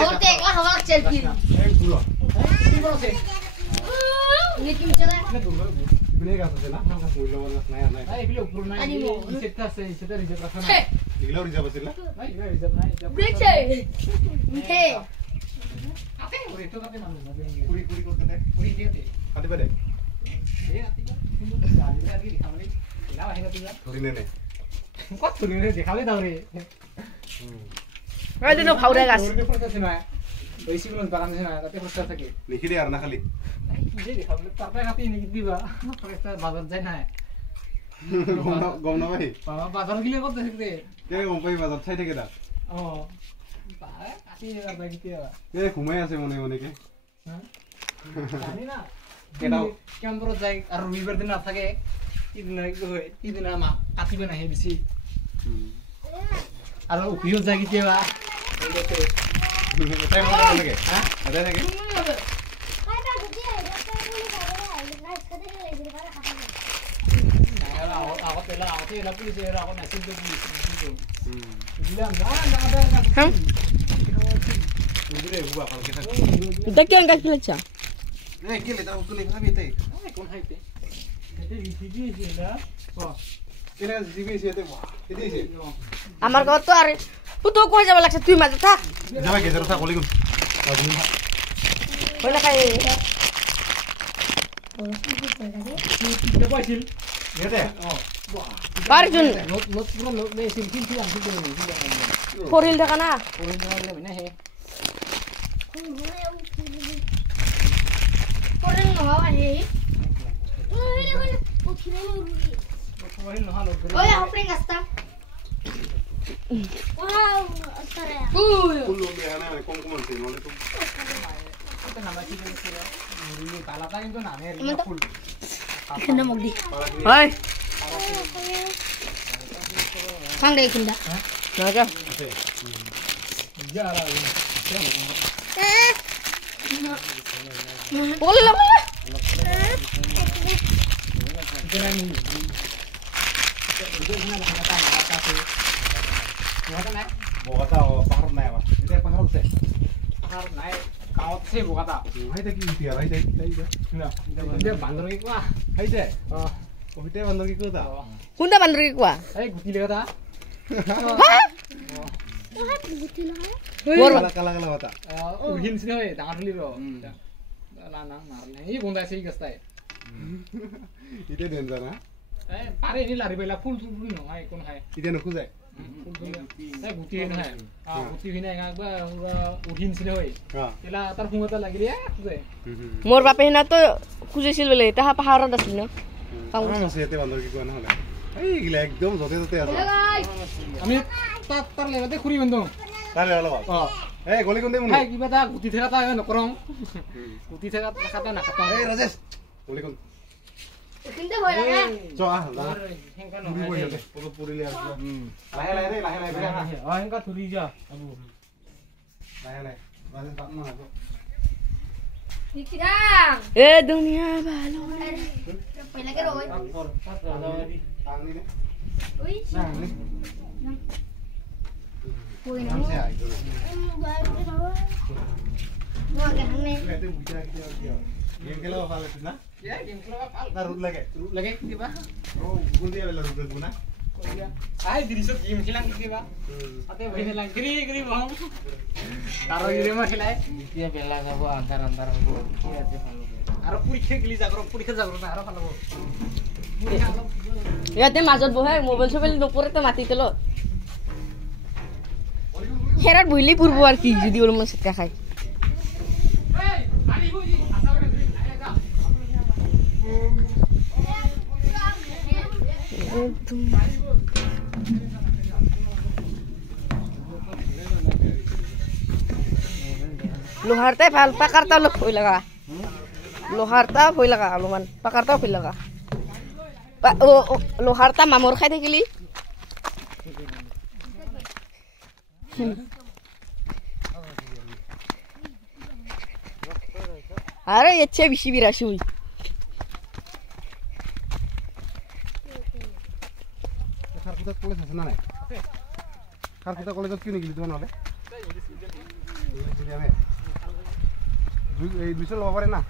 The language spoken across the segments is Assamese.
hotek lah hawak selfie. Ini kim chala? Beli gas আছে না না মূল্য বলছ নাই নাই এই বিলো পুরো নাই সেটা আছে সেটা রিজার্ভ রাখা না এগুলো রিজার্ভ আছে না নাই রিজার্ভ নাই দেখছে হে আতে ওরে তো কাতে মানুষ না কুড়ি কুড়ি করতে দে পুরি দিতে কাটি পারে এই আতি গালি গালি দেখাবি না বাহিনা তুই ধরি নে নে কত ধরি রে দেখাবি তাহলে এই দিন ফাউরা গাছ ওরে ফটো না ওই সিগুলো বাগান না তাতে ফটো থাকে লিখি দে আর না খালি যে দেখাবি তারপরে কাটি নিকি দিবা ফরেস্টার বাজার যায় না গম না ভাই বাবা বাজার গিলে কত দেখতে কে গম পাই বাজার ছাই থেকে দা ও বাবা কাটি আর বাইতে এ ঘুমাই আছে মনে মনে কে হ্যাঁ জানি না কেডাও কেমন বড় যাই আর রবিবার দিন না থাকে ইদিন হয় ইদিন মা কাটিবে না হে বেশি আর উপিও যাই কেবা এই দেখে তাই মনে লাগে হ্যাঁ আদা নাকি আগতে পুলিশে আগত নাছিল তো পুলিশ দিলাম না বুঝরে হুবা কালকে থাক দেখে গাছ ফেলেছা এ কি লে তা তুলে খাবি তাই কোন হাইতে এতে লিখি দিয়েছে না ও এনে জিবি এসে বাহ এতে এসে আমার ঘর তো আর তো কই যাব লাগছে তুই মাঝে থাক যাবা কে জরা থাক ওলিকুম হইলা খাই তে পাইছিল এতে পারছুন নোট পুরো নোট নে সিলকিন কি আমি তো নি ফরিল দেখা না ওই না না হে ফরিল নহাওয়া হে ওই না হলো ওই আপনি গাছটা ওয়াও আরে ফুল লে না কম কম আছে মানে তো এটা নাম কি বলছিল মুরি কালাটা কিন্তু নামে ফুল এখানে মগ দি হাই খাং রে কিন্দা না যা যারা বলে না জানি বগাতা পাহাড় নাই আবার এটা পাহাড় আছে আর নাই গাঁৱত আছে বগাতা হাইতে কি উঠি আৰ হাইতে না এটা বান্দৰ কি কোৱা হাইতে ওইতে বান্দৰ কি কথা কোনটা বান্দৰ কি কোৱা এই গুটি লগা মোৰ কালা কালা কালা কথা উহিন সিনে হয় ডাঙৰ হলি ৰ না না মারলে এই বন্ধা আছে এই গাছটাই ইতে ডেঞ্জার না এই পারে নি লারি বেলা ফুল ফুল নহয় কোন হয় ইতে নখু যায় এই গুটি নহয় গুটি হিনে একবা উহিন সিনে হয় হ্যাঁ এলা তার হুঁটা লাগিলে খুজে মোর বাপে হিনা তো খুঁজেছিল বলে তাহা পাহাৰত আছিল ন কাম আছে এতে বান্দৰ কি কোৱা নহলে এই গিলা একদম যতে যতে আছে আমি তার লেবাতে খুরি বন্ধু তারে হলো এই গলি কোন দে মনে এই কিবা তা গুটি থাকা তা নকৰং গুটি থাকা কাটা না কাটা এই রাজেশ গলি কোন কিন্তু হয় না চ আ হেংকা পুরি বই দে পুরো পুরিলে আসবে লাহে লাহে রে লাহে লাহে বেরা না হেংকা থুরি যা আবু লাহে লাহে রাজেশ বাপ না আসো দিকিরা এ দুনিয়া ভালো পয়লা কে রই টাংনি নে ওই না নে কই না সে আই গলো নো আগে হানে এতে বুঝা কি দিও গেম খেলা ভালো না এই গেম খেলা ভাল না রুট লাগে লাগে কিবা ও গুন দিয়া বেলা রুট গুনা আই দিরিছত গেম খেলাং কিবা আতে বহিনে লাগ গরি গরি বহম তার ইরে মা খেলাই এতিয়া বেলা যাব আন্ধার আন্ধার হব কি আছে ভালো আর পরীক্ষা গলি জাগর পরীক্ষা জাগর না আর ভালো ইয়াতে মাজত বহে মোবাইল সবেল নপরেতে মাতি তেল হেরাত বইলি পূর্ব আর কি যদি ওর মন সেটা খায় এই আলি বই আসা করে আই যা লোহারতে ভাল পাকারটা লোক হই লাগা লোহারটা হই লাগা অলমান পাকারটা হই লাগা লোহারটা মামর খাই থাকিলি আরে এচ্ছে বেশি বিরাশি হই খার পুতা পুলিশ আছে না নাই খাৰকুটা কলেজত কিয় নিগিলি তোমাৰ নহ'লে এই 200 ল'ব পাৰে না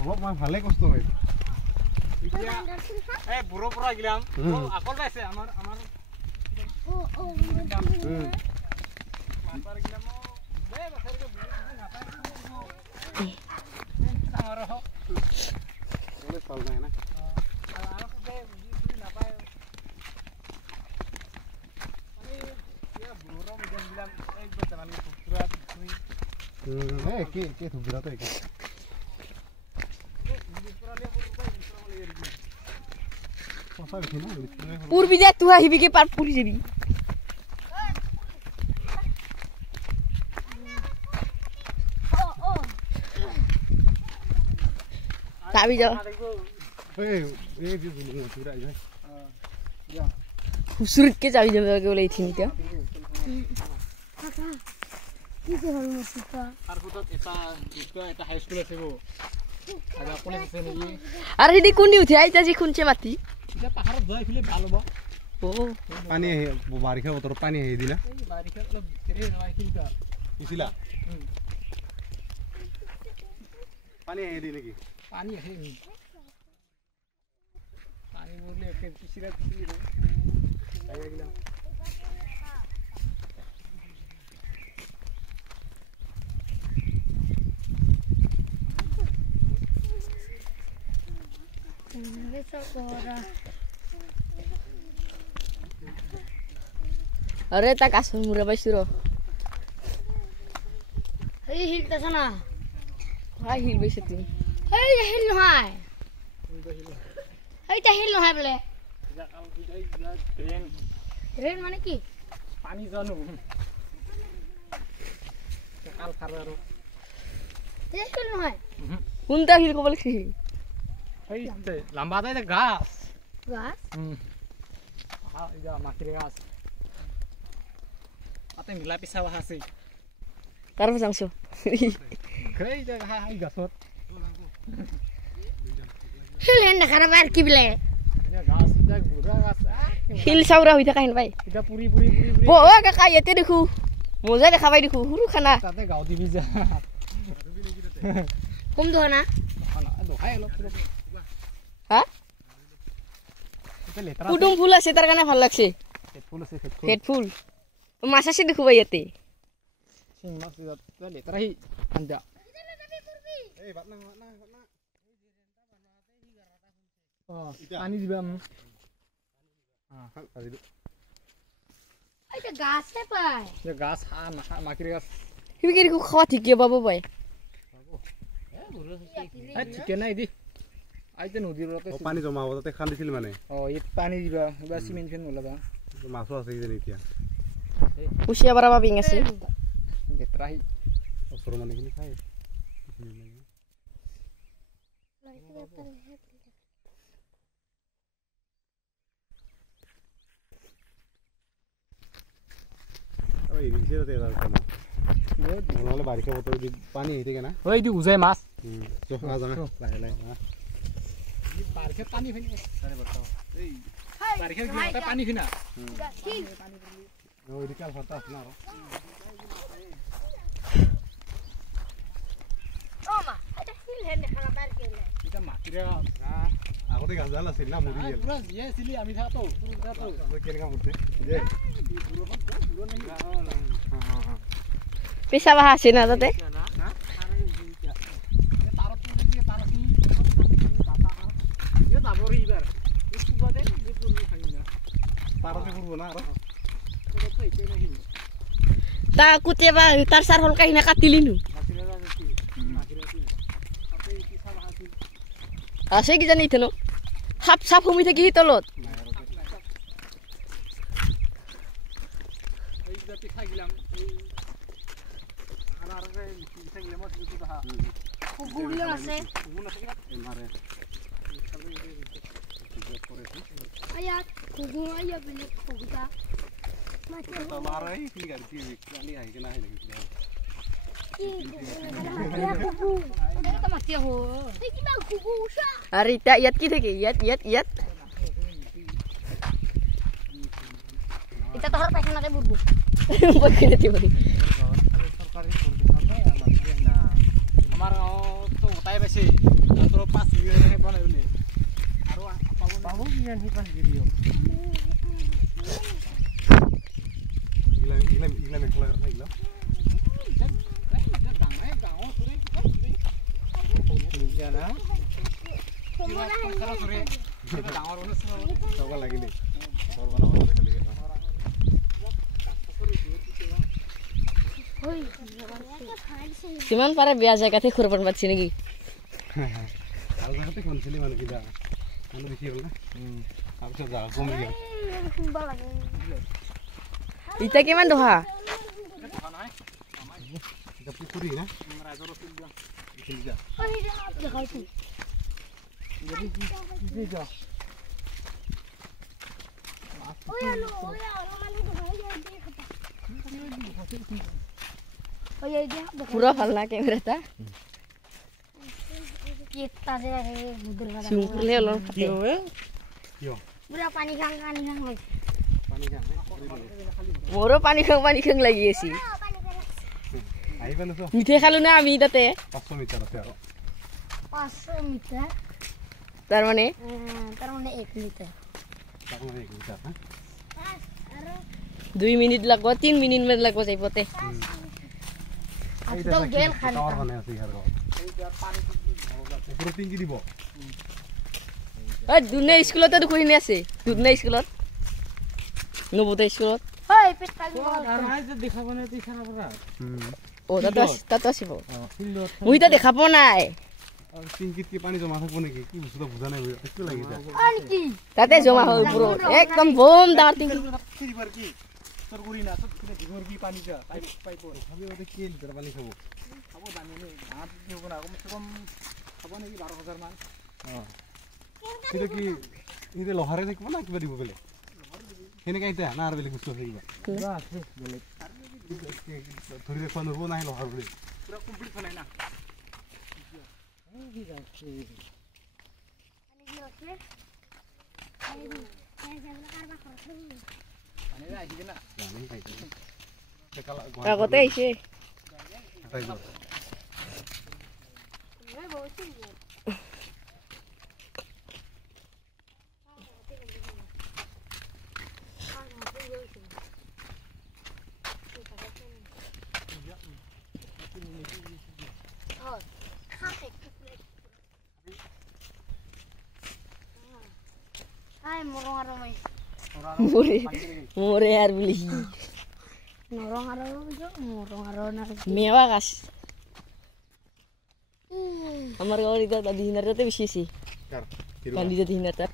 অলপ মই ভালে কষ্ট হয় বুঢ়ো পৰা গিলাম আকল পাইছে আমাৰ চাউল নাই না কি ধুবিৰা তো একে পূর্বী যা তুই আহিবি কি পার পুরি যাবি যাবি যাও খুচুরত কে যাবি যাবে বলে এইখিনিতে আর হেদি কোনি উঠে আইতা যে খুনছে মাটি পাহাড়ত যাই ফেলে ভাল হ'ব ও পানী আহে বাৰিষা বতৰ পানী আহে দিনা বাৰিষা অলপ ধীৰে নহয় কিন্তু উছিলা পানী আহে দি নেকি পানী আহে পানী বলে একে পিছিরা পিছিরে আইয়া গেলাম अरे ता कासर मुरा बाइसुरो এই হিলতেছ না হাই হিল বেশি তুই এই হিল নহয় এইটা হিল নহয় বলে ট্রেন মানে কি পানি জানো কাল খারারো এই হিল নহয় কোনটা হিল কবলে কি এই লম্বা দাই গাছ গাছ হ্যাঁ ইয়া মাটির গাছ আতে মিলা পিছা আছে তারপর যাংছো কই জায়গা হাই গাছত হিল হেন দেখার আর কি বলে ইয়া গাছ ইয়া বুড়া গাছ হিল সাউরা হই থাকা হেন ভাই এটা পুরি পুরি পুরি ও কাকা এতে দেখু মজা দেখা পাই দেখু হুরু খানা তাতে গাও দিবি যা কম দো না খানা দোখাই অলপ হ্যাঁ এটা লেতরা কুটুম ফুল আছে তার কানে ভাল লাগছে ফুল আছে ফুল হেড ফুল মাছ আছে দেখু ভাই এতে সিং মাছ এটা লেতরা হি আন্দা এই বাত না পানি দিবাম এইটা গাছে পায় যে গাছ মাকির গাছ হিবি কি দেখু খাওয়া ঠিক গিয়ে বাবু ভাই চিকেন নাই দি আইতে নদীর রতে পানী জমা হ'ব তাতে খান্দিছিল মানে এই পানি দিবা বা সিমেন্ট ফেন নলাবা মাছো আছে কিজানি এতিয়া কুচিয়া বারা বাবিং আছে লেতরাহি ওচৰৰ মানুহখিনি খাই এই ৰিক্সেতে এটা কেন নহ'লে বাৰিষা বতৰ পানী আহি থাকে না ওই দি উজাই মাছ জহা জানা লাহে লাহে বাৰিষা পানী ফেন আৰে বতাও এই বাৰিষা গিয়ে পানী ফিনা ওই দিকাল ফাটা আছে না আৰু ও মা এটা হিল হেন দেখাৰ আৰ কি বলে এটা মাটিৰ আগতে গাছডাল আছিল না মৰি গেল পুৰা ইয়ে ছিলি আমি থাকতো পুৰো থাকতো কেনেকা মৰতে যে পেশা বাহা আছে না তাতে পাৰতে কৰিব না আৰু তা কুতেবা তার সার হল কাহিনা কাটিলি নু আছে কি জানি ইতেনো সাপ সাপ হুমি থাকি তলত গুগল আছে আয়া গুগল আয়া বলে গুগা মাৰাই কি গাড়ী কালি আহি কেনে আহি লাগিছিল Kita mati aku. Ini bang kuku usah. Arita iat ki theke iat. Kita tohar pakai nake burbu. Pakai nanti bari. সরকারি করবে সরকার আমার না আমার তো ওটাই বেশি মাত্র 5 মিলিয়ন বানাইলে আর পাবো মিলিয়ন হি 5 মিলিয়ন ইগলা মেখলা কথা ইগলা সব লাগিলে সর্বনা খালি কিমান পাৰে বেয়া জায়গাতে খুৰপান পাচ্ছি নেকি ভাল জায়গাতে কোনছিলি মানে কিবা মানুহ দেখি হ'ল না তাৰপিছত যা কমি গ'ল ইটা কিমান দহা এটা পুকুরি না খেলি যা পুরা ভাল না ক্যামেরাটা Kita deh budur pada. সিম্পলে অলপ কিয় Budak panik kang পানী খাম মোৰো পানী খাং লাগি আছে আহিবা না মিঠাই খালো না আমি তাতে 500 মিটাৰ আছে আৰু 500 meter. তাৰ মানে Ntar mana 1 meter. তাকো 1 মিটাৰ হা 2 মিনিট লাগব 3 মিনিট মান লাগব যাইবতে Atau gel kali. টাৱাৰ বনাই আছে ইয়াৰ ঘৰত ওপৰত টিংকি দিব ঐ দুনে স্কুলতে দুখৰিনে আছে দুনে স্কুলত নবতে স্কুলত Hoi, pit kali. আর আই যে দেখাব না তুই খারাপ না ও তাতে আসিব ফিল্ডত মই তা দেখা পোৱা নাই আৰু টিংকিত কি পানী জমা থাকিব নেকি কি বস্তুটো বুজা নাই একটু লাগি যায় Anki. তাতে জমা হয় ওপৰত একদম বম ডাঙৰ টিংকি তিৰিবাৰ কি তোৰ গুড়ি না তো কিনে দিগৰ কি পানি যা পাইপ ভাবি ওতে কি লিটাৰ পানী খাব খাবো জানি নে হাত দিব না কমসে কম খাবো নাকি 12000 মান কিন্তু কি ইতে লোহাৰে থাকিব না কিবা দিব বেলেগ সেনেকা ইটা না আৰু বেলেগ বস্তু থাকিব না আছে বলে ধৰি দেখুৱা নহ'ব নাই লোহাৰ বুলি পুরা কমপ্লিট ফলাই না পানি যা আইছে না জানি পাইছে দেখালা আগতে আহিছে Hai, morong aromai. মোৰে আৰ বলি Morong aromai, morong aromai. মেওয়া গাছ আমাৰ গাঁৱৰ এতিয়া দাদি হিনাৰ তাতে বেছি আছে কান্দি দাদি হিনাৰ তাত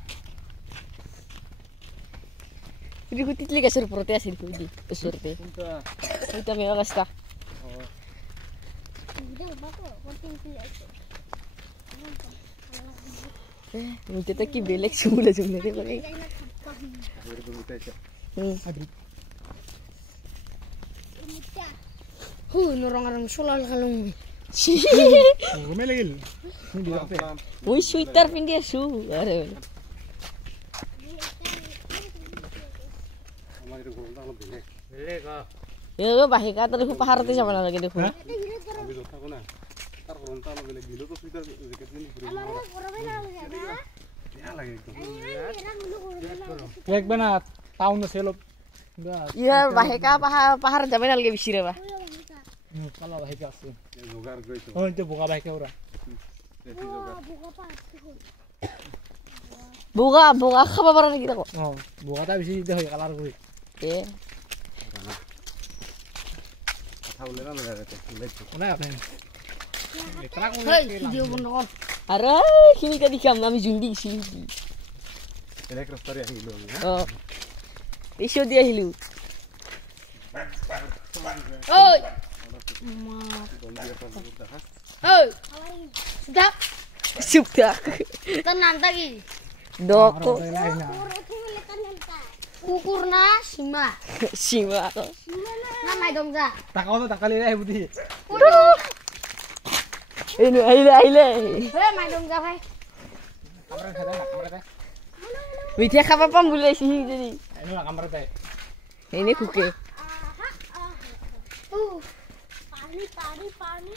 তিতলি গাছৰ ওপৰতে আছিল খুদি ওচৰতে এতিয়া মেওয়া গাছটা মিঠাতে কি বেলেগ চুমুলে চুমুলে কৰে Morong aromai sulal kalung. ঘুমে লাগিল মই চুইটাৰ পিন্ধি আছো আৰে আমাৰ এইটো ঘৰটা অলপ বেলেগ বাহিকা তো দেখো পাহাৰতে যাব নালাগে দেখো আমি য'ত থাকো না তাৰ ঘৰটা অলপ বেলেগ বিলতো চুইটাৰ জেকেট পিন্ধি ঘূৰিব বেয়া লাগে একদম একবাৰ না টাউন আছে অলপ ইয়াৰ বাহিকা পাহাৰ যাব নালাগে বেছি ৰবা কালা ভাইকে আছে যোগাৰ কৰিছো ও ইতে বোকা ভাইকে ওৰা বগা খাব পাৰা নেকি তাকো ও বোকাটা বেশি দিতে হয় কালার করে এ কথা বলে না লাগে না আপনি একলা কোন Hei, video benda kau. আরে খিনি কা দিখাম আমি জুন্দি গেছি এক ৰাস্তাৰে আহিলো আমি অ এসো দি আহিলো Hoi. Hoi. Sudah. চুপটা Tenang lagi. দকো Ukurna sima. সীমা Nah, না মাই দম যা টাকাও তো টাকা লিয়ে বুদ্ধি আহিলে আহিলে হে মাই দম যা ভাই কামরা খেদা না কামরা দে মিঠা খাব পাম বুলি আহিছে সি যদি এনো কামরা দে এনে খুকে পানি পানি পানি